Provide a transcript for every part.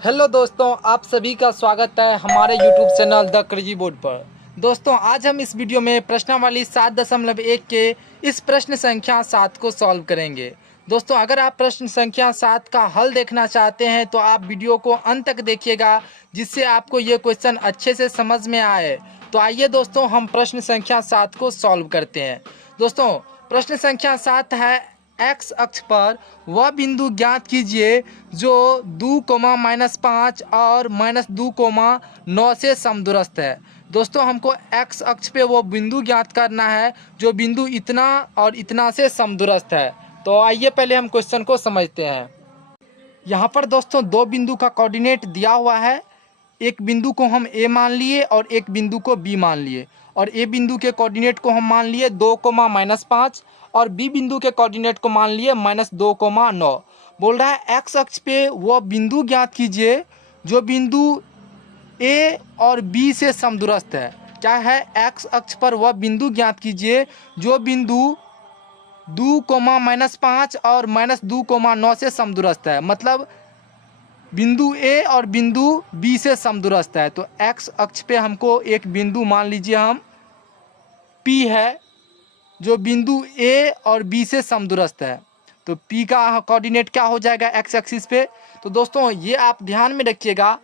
Hello दोस्तों, आप सभी का स्वागत है हमारे YouTube channel the crazy board पर। दोस्तों, आज हम इस वीडियो में प्रश्नावली 7.1 के इस प्रश्न संख्या 7 को सॉल्व करेंगे। दोस्तों, अगर आप प्रश्न संख्या 7 का हल देखना चाहते हैं तो आप वीडियो को अंत तक देखिएगा, जिससे आपको ये क्वेश्चन अच्छे से समझ में आए। तो आइए दोस्तों, हम प्रश्न संख्या 7 को सॉल्व करते हैं। दोस्तों, प्रश्न संख्या 7 है, एक्स अक्ष पर वह बिंदु ज्ञात कीजिए जो 2, -5 और -2, 9 से समदूरस्थ है। दोस्तों, हमको एक्स अक्ष पे वो बिंदु ज्ञात करना है जो बिंदु इतना और इतना से समदूरस्थ है। तो आइए पहले हम क्वेश्चन को समझते हैं। यहाँ पर दोस्तों दो बिंदु का कोऑर्डिनेट दिया हुआ है। एक बिंदु को हम ए मान लिए और एक बिंदु को बी मान लिए, और ए बिंदु के कोऑर्डिनेट को हम मान लिए 2, -5 और बी बिंदु के कोऑर्डिनेट को मान लिए -2, 9। बोल रहा है एक्स अक्ष पे वो बिंदु ज्ञात कीजिए जो बिंदु ए और बी से समदूरस्थ है। क्या है? एक्स अक्ष पर वह बिंदु ज्ञात कीजिए जो बिंदु 2, -5 और -2, 9 से समदूरस्थ है। मतलब बिंदु ए और बिंदु बी से समदूरस्थ है। तो एक्स अक्ष पे हमको एक बिंदु मान लीजिए हम पी है जो बिंदु ए और बी से समदूरस्थ है। तो पी का कोऑर्डिनेट क्या हो जाएगा एक्स एक्सिस पे? तो दोस्तों ये आप ध्यान में रखिएगा,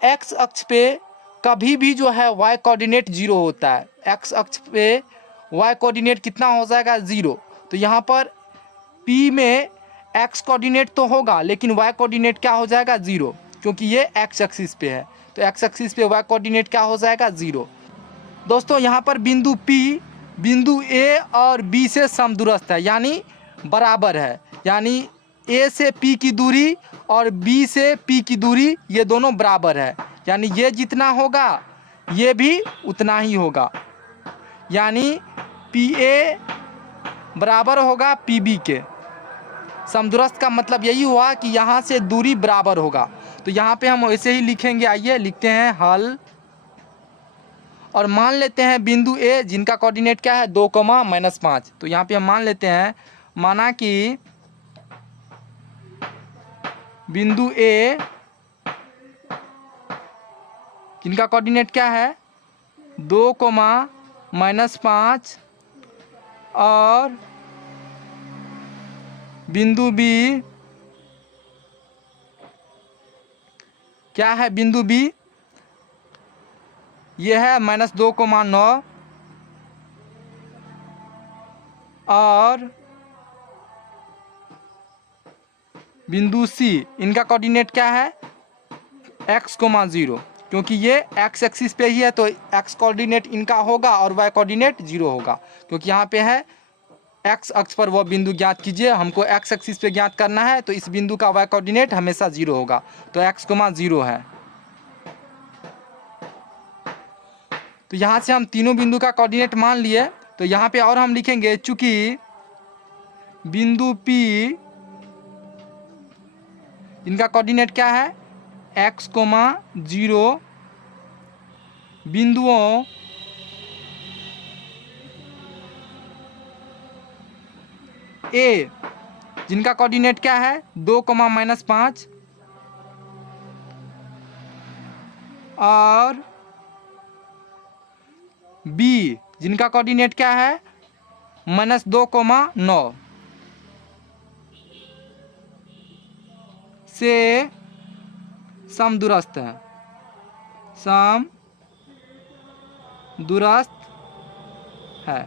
एक्स अक्ष पे कभी भी जो है वाई कोऑर्डिनेट 0 होता है। एक्स अक्ष पे वाई कोऑर्डिनेट कितना हो जाएगा? 0। तो यहाँ पर पी में एक्स कोऑर्डिनेट तो होगा लेकिन वाई कोऑर्डिनेट क्या हो जाएगा? 0, क्योंकि ये एक्स एक्सिस पे है। तो एक्स एक्सिस पे वाई कोऑर्डिनेट क्या हो जाएगा? 0। दोस्तों यहाँ पर बिंदु पी बिंदु ए और बी से समदूरस्थ है, यानी बराबर है। यानी ए से पी की दूरी और बी से पी की दूरी ये दोनों बराबर है। यानी ये जितना होगा ये भी उतना ही होगा। यानी पी ए बराबर होगा पी बी के। समदूरस्थ का मतलब यही हुआ कि यहाँ से दूरी बराबर होगा। तो यहाँ पे हम ऐसे ही लिखेंगे। आइए लिखते हैं हल, और मान लेते हैं बिंदु ए जिनका कोऑर्डिनेट क्या है? 2, -5। तो यहाँ पे हम मान लेते हैं, माना कि बिंदु ए जिनका कोऑर्डिनेट क्या है? 2, -5 और बिंदु बी क्या है? बिंदु बी ये है -2, 9 और बिंदु सी इनका कोऑर्डिनेट क्या है? x, 0, क्योंकि ये x एक्सिस पे ही है तो x कोऑर्डिनेट इनका होगा और y कोऑर्डिनेट 0 होगा। क्योंकि यहाँ पे है x अक्ष पर वह बिंदु ज्ञात कीजिए, हमको x एक्सिस पे ज्ञात करना है तो इस बिंदु का y कोऑर्डिनेट हमेशा 0 होगा। तो x, 0 है। तो यहाँ से हम तीनों बिंदु का कोऑर्डिनेट मान लिए। तो यहाँ पे और हम लिखेंगे, चूंकि बिंदु P इनका कोऑर्डिनेट क्या है? x, 0 बिंदुओं ए जिनका कोऑर्डिनेट क्या है? 2, -5 और बी जिनका कोऑर्डिनेट क्या है? -2, 9 से समदूरस्थ है। समदूरस्थ है।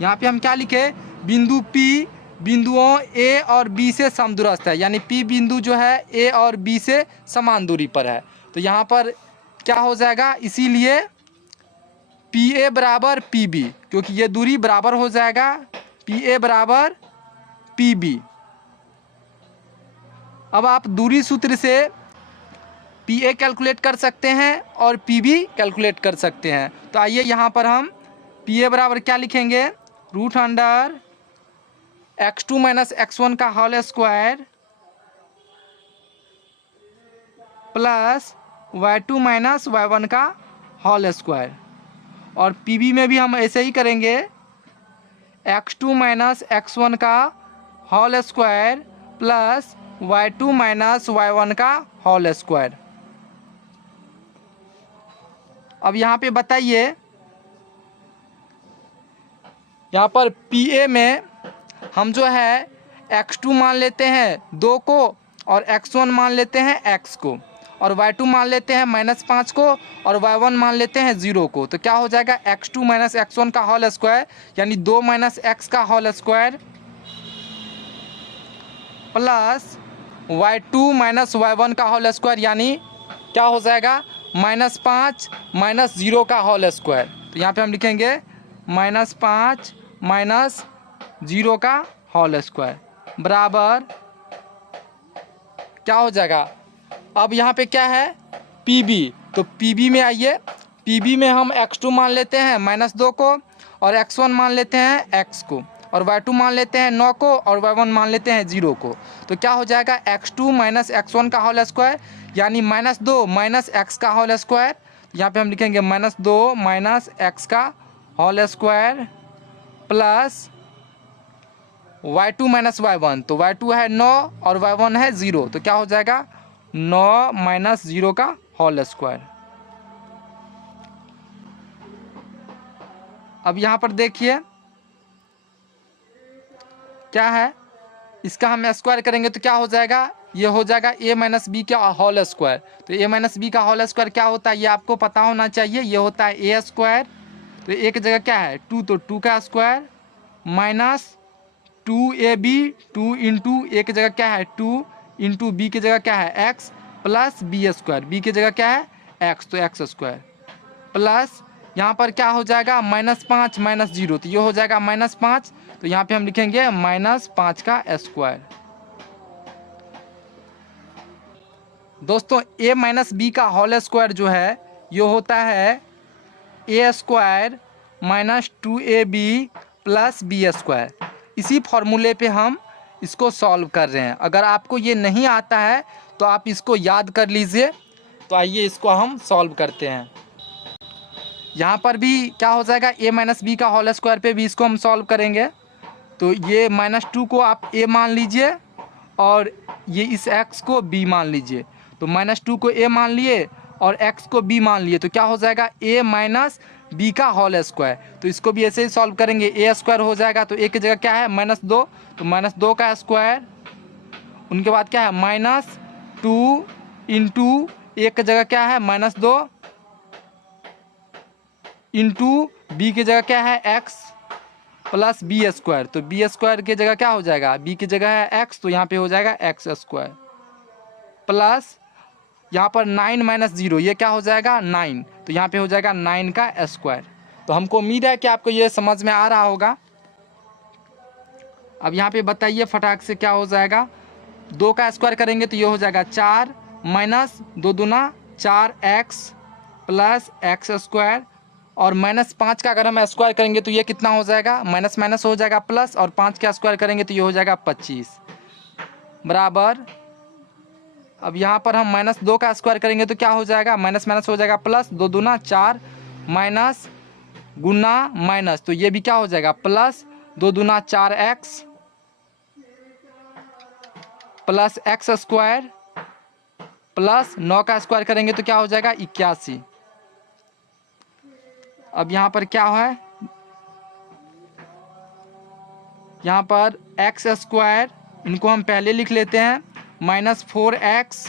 यहाँ पे हम क्या लिखे? बिंदु P बिंदुओं A और B से समदूरस्थ है। यानी P बिंदु जो है A और B से समान दूरी पर है। तो यहाँ पर क्या हो जाएगा? इसीलिए PA बराबर PB, क्योंकि ये दूरी बराबर हो जाएगा। PA बराबर PB। अब आप दूरी सूत्र से PA कैलकुलेट कर सकते हैं और PB कैलकुलेट कर सकते हैं। तो आइए यहाँ पर हम PA बराबर क्या लिखेंगे? √अंडर x2 - x1 का whole square plus y2 - y1 का होल स्क्वायर। और PB में भी हम ऐसे ही करेंगे, x2 - x1 का whole square plus y2 minus y1 का होल स्क्वायर। अब यहाँ पे बताइए, यहाँ पर PA में हम जो है x2 मान लेते हैं 2 को और x1 मान लेते हैं x को, और y2 मान लेते हैं -5 को और y1 मान लेते हैं 0 को। तो क्या हो जाएगा x2 माइनस x1 का होल स्क्वायर यानी 2 माइनस x का whole square plus y2 minus y1 का होल स्क्वायर यानी क्या हो जाएगा -5 माइनस 0 का होल स्क्वायर। तो यहाँ पे हम लिखेंगे -5 माइनस 0 का होल स्क्वायर बराबर क्या हो जाएगा। अब यहाँ पे क्या है PB, तो PB में आइए, PB में हम x2 मान लेते हैं -2 को और x1 मान लेते हैं x को और y2 मान लेते हैं 9 को और y1 मान लेते हैं 0 को। तो क्या हो जाएगा x2 माइनस x1 का होल स्क्वायर यानी -2 माइनस x का होल स्क्वायर। यहाँ पे हम लिखेंगे -2 माइनस x का whole square plus y2 minus y1, तो y2 है 9 और y1 है 0, तो क्या हो जाएगा 9 माइनस 0 का होल स्क्वायर। अब यहाँ पर देखिए क्या है, इसका हम स्क्वायर करेंगे तो क्या हो जाएगा, ये हो जाएगा a माइनस बी का होल स्क्वायर। तो a माइनस बी का होल स्क्वायर क्या होता है ये आपको पता होना चाहिए, ये होता है a स्क्वायर, तो एक जगह क्या है 2, तो 2 का स्क्वायर माइनस 2ab 2 इंटू एक जगह क्या है 2 इंटू बी की जगह क्या है x plus B square, B की जगह क्या है x, तो x स्क्वायर प्लस यहाँ पर क्या हो जाएगा -5 माइनस 0, तो ये हो जाएगा -5, तो यहाँ पे हम लिखेंगे -5 का स्क्वायर। दोस्तों a माइनस बी का होल स्क्वायर जो है ये होता है a square minus 2ab plus B square. इसी फॉर्मूले पे हम इसको सॉल्व कर रहे हैं। अगर आपको ये नहीं आता है तो आप इसको याद कर लीजिए। तो आइए इसको हम सॉल्व करते हैं। यहाँ पर भी क्या हो जाएगा a माइनस बी का होल स्क्वायर पे भी इसको हम सॉल्व करेंगे। तो ये -2 को आप a मान लीजिए और ये इस x को b मान लीजिए। तो -2 को a मान लिए और x को b मान लिए, तो क्या हो जाएगा a माइनस बी का होल स्क्वायर। तो इसको भी ऐसे ही सॉल्व करेंगे, a स्क्वायर हो जाएगा तो a की जगह क्या है -2, तो -2 का स्क्वायर, उनके बाद क्या है -2 इंटू एक की जगह क्या है -2 इंटू बी की जगह क्या है x प्लस बी स्क्वायर। तो बी स्क्वायर की जगह क्या हो जाएगा, बी की जगह है x, तो यहाँ पे हो जाएगा x स्क्वायर प्लस यहाँ पर 9 माइनस 0 ये क्या हो जाएगा 9, तो यहाँ पे हो जाएगा 9 का स्क्वायर। तो हमको उम्मीद है कि आपको ये समझ में आ रहा होगा। अब यहाँ पे बताइए फटाक से क्या हो जाएगा, 2 का स्क्वायर करेंगे तो ये हो जाएगा 4 माइनस 2 दूना 4x प्लस x स्क्वायर, और -5 का अगर हम स्क्वायर करेंगे तो ये कितना हो जाएगा माइनस माइनस हो जाएगा प्लस, और 5 का स्क्वायर करेंगे तो ये हो जाएगा 25 बराबर। अब यहाँ पर हम -2 का स्क्वायर करेंगे तो क्या हो जाएगा माइनस माइनस हो जाएगा प्लस, 2 दूना 4 माइनस गुना माइनस, तो ये भी क्या हो जाएगा प्लस 2 दूना 4x plus x square plus 9 का स्क्वायर करेंगे तो क्या हो जाएगा 81। अब यहाँ पर क्या है, यहाँ पर x स्क्वायर इनको हम पहले लिख लेते हैं -4x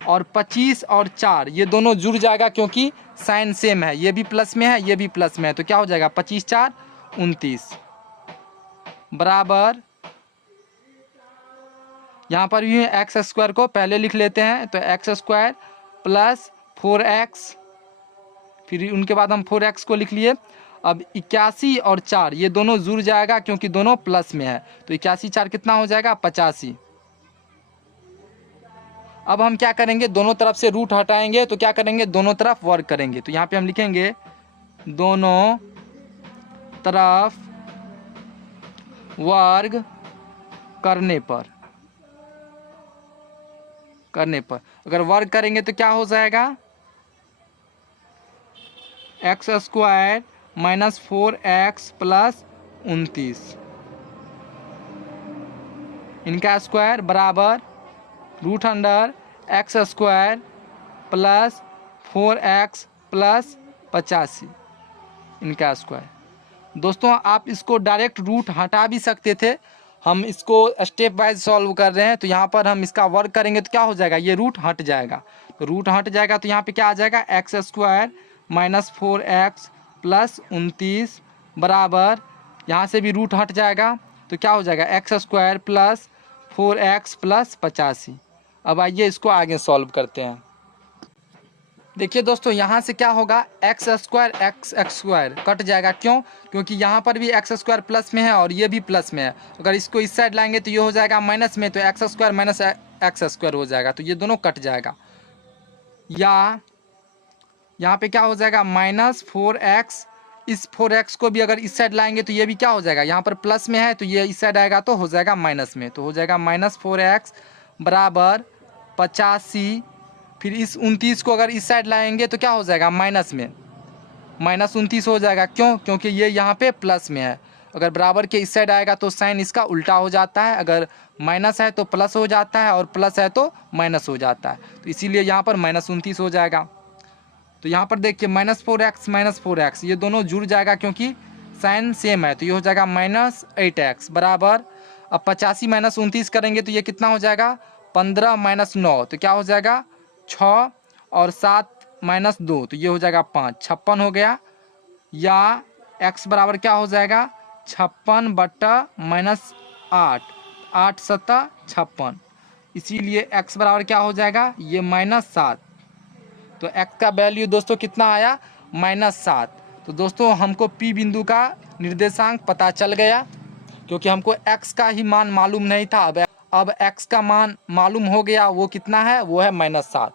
और 25 और 4 ये दोनों जुड़ जाएगा क्योंकि साइन सेम है, ये भी प्लस में है ये भी प्लस में है, तो क्या हो जाएगा 25 4 29 बराबर। यहाँ पर भी x स्क्वायर को पहले लिख लेते हैं, तो x स्क्वायर प्लस 4x, फिर उनके बाद हम 4x को लिख लिए। अब 81 और 4 ये दोनों जुड़ जाएगा क्योंकि दोनों प्लस में है, तो 81 4 कितना हो जाएगा 85। अब हम क्या करेंगे दोनों तरफ से रूट हटाएंगे, तो क्या करेंगे दोनों तरफ वर्ग करेंगे। तो यहाँ पे हम लिखेंगे दोनों तरफ वर्ग करने पर अगर वर्ग करेंगे तो क्या हो जाएगा x square minus 4x plus 29 इनका स्क्वायर बराबर root under X square plus 4x plus 85 इनका स्क्वायर। दोस्तों आप इसको डायरेक्ट रूट हटा भी सकते थे, हम इसको स्टेप वाइज सॉल्व कर रहे हैं। तो यहाँ पर हम इसका वर्क करेंगे तो क्या हो जाएगा, ये रूट हट जाएगा। तो रूट हट जाएगा तो यहाँ पे क्या आ जाएगा, x square minus 4x plus 29 बराबर, यहाँ से भी रूट हट जाएगा तो क्या हो जाएगा, x square plus 4x plus 85। अब आइए इसको आगे सॉल्व करते हैं। देखिए दोस्तों यहाँ से क्या होगा, एक्स स्क्वायर कट जाएगा। क्यों, क्योंकि यहाँ पर भी एक्स स्क्वायर प्लस में है और ये भी प्लस में है। अगर इसको इस साइड लाएंगे तो ये हो जाएगा माइनस में, तो x square minus x square हो जाएगा, तो ये दोनों कट जाएगा। या यहाँ पे क्या हो जाएगा, माइनस 4x, इस 4x को भी अगर इस साइड लाएंगे तो ये भी क्या हो जाएगा, यहाँ पर प्लस में है तो ये इस साइड आएगा तो हो जाएगा माइनस में, तो हो जाएगा माइनस 4x बराबर 85। फिर इस 29 को अगर इस साइड लाएंगे तो क्या हो जाएगा, माइनस में, माइनस 29 हो जाएगा। क्यों, क्योंकि ये यहाँ पे प्लस में है। अगर बराबर के इस साइड आएगा तो साइन इसका उल्टा हो जाता है, अगर माइनस है तो प्लस हो जाता है और प्लस है तो माइनस हो जाता है, तो इसीलिए यहाँ पर माइनस 29 हो जाएगा। तो यहाँ पर देखिए माइनस 4x ये दोनों जुड़ जाएगा क्योंकि साइन सेम है, तो ये हो जाएगा माइनस 8x बराबर, अब 85 माइनस 29 करेंगे तो ये कितना हो जाएगा, 15 माइनस 9 तो क्या हो जाएगा 6 और 7 माइनस 2 तो ये हो जाएगा 5, 56 हो गया। या x बराबर क्या हो जाएगा 56 बट्टा माइनस 8, 8 सत्ता 56, इसीलिए x बराबर क्या हो जाएगा, ये माइनस 7। तो x का वैल्यू दोस्तों कितना आया, माइनस 7। तो दोस्तों हमको P बिंदु का निर्देशांक पता चल गया, क्योंकि हमको x का ही मान मालूम नहीं था। अब x का मान मालूम हो गया, वो कितना है, वो है माइनस 7।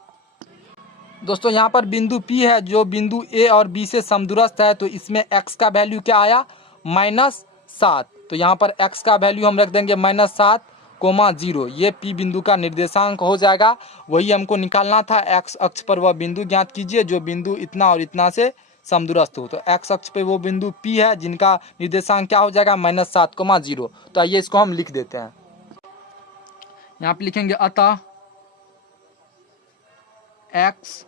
दोस्तों यहाँ पर बिंदु P है जो बिंदु A और B से समदूरस्थ है, तो इसमें x का वैल्यू क्या आया, माइनस 7। तो यहाँ पर x का वैल्यू हम रख देंगे माइनस 7, 0। ये P बिंदु का निर्देशांक हो जाएगा। वही हमको निकालना था, x अक्ष पर वह बिंदु ज्ञात कीजिए जो बिंदु इतना और इतना से समदूरस्थ हो। तो x अक्ष पे वो बिंदु P है जिनका निर्देशांक क्या हो जाएगा, माइनस 7, 0। तो आइए इसको हम लिख देते हैं। यहाँ पे लिखेंगे अतः x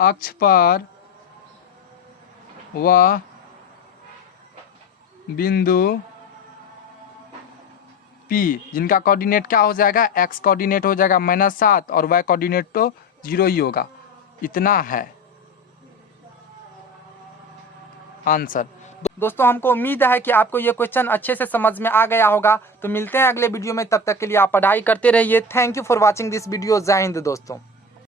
अक्ष पर वह बिंदु P जिनका कोऑर्डिनेट क्या हो जाएगा, x कोऑर्डिनेट हो जाएगा माइनस 7 और y कोऑर्डिनेट तो 0 ही होगा, इतना है आंसर। दोस्तों हमको उम्मीद है कि आपको ये क्वेश्चन अच्छे से समझ में आ गया होगा। तो मिलते हैं अगले वीडियो में, तब तक के लिए आप पढ़ाई करते रहिए। Thank you for watching this video. जय हिंद दोस्तों।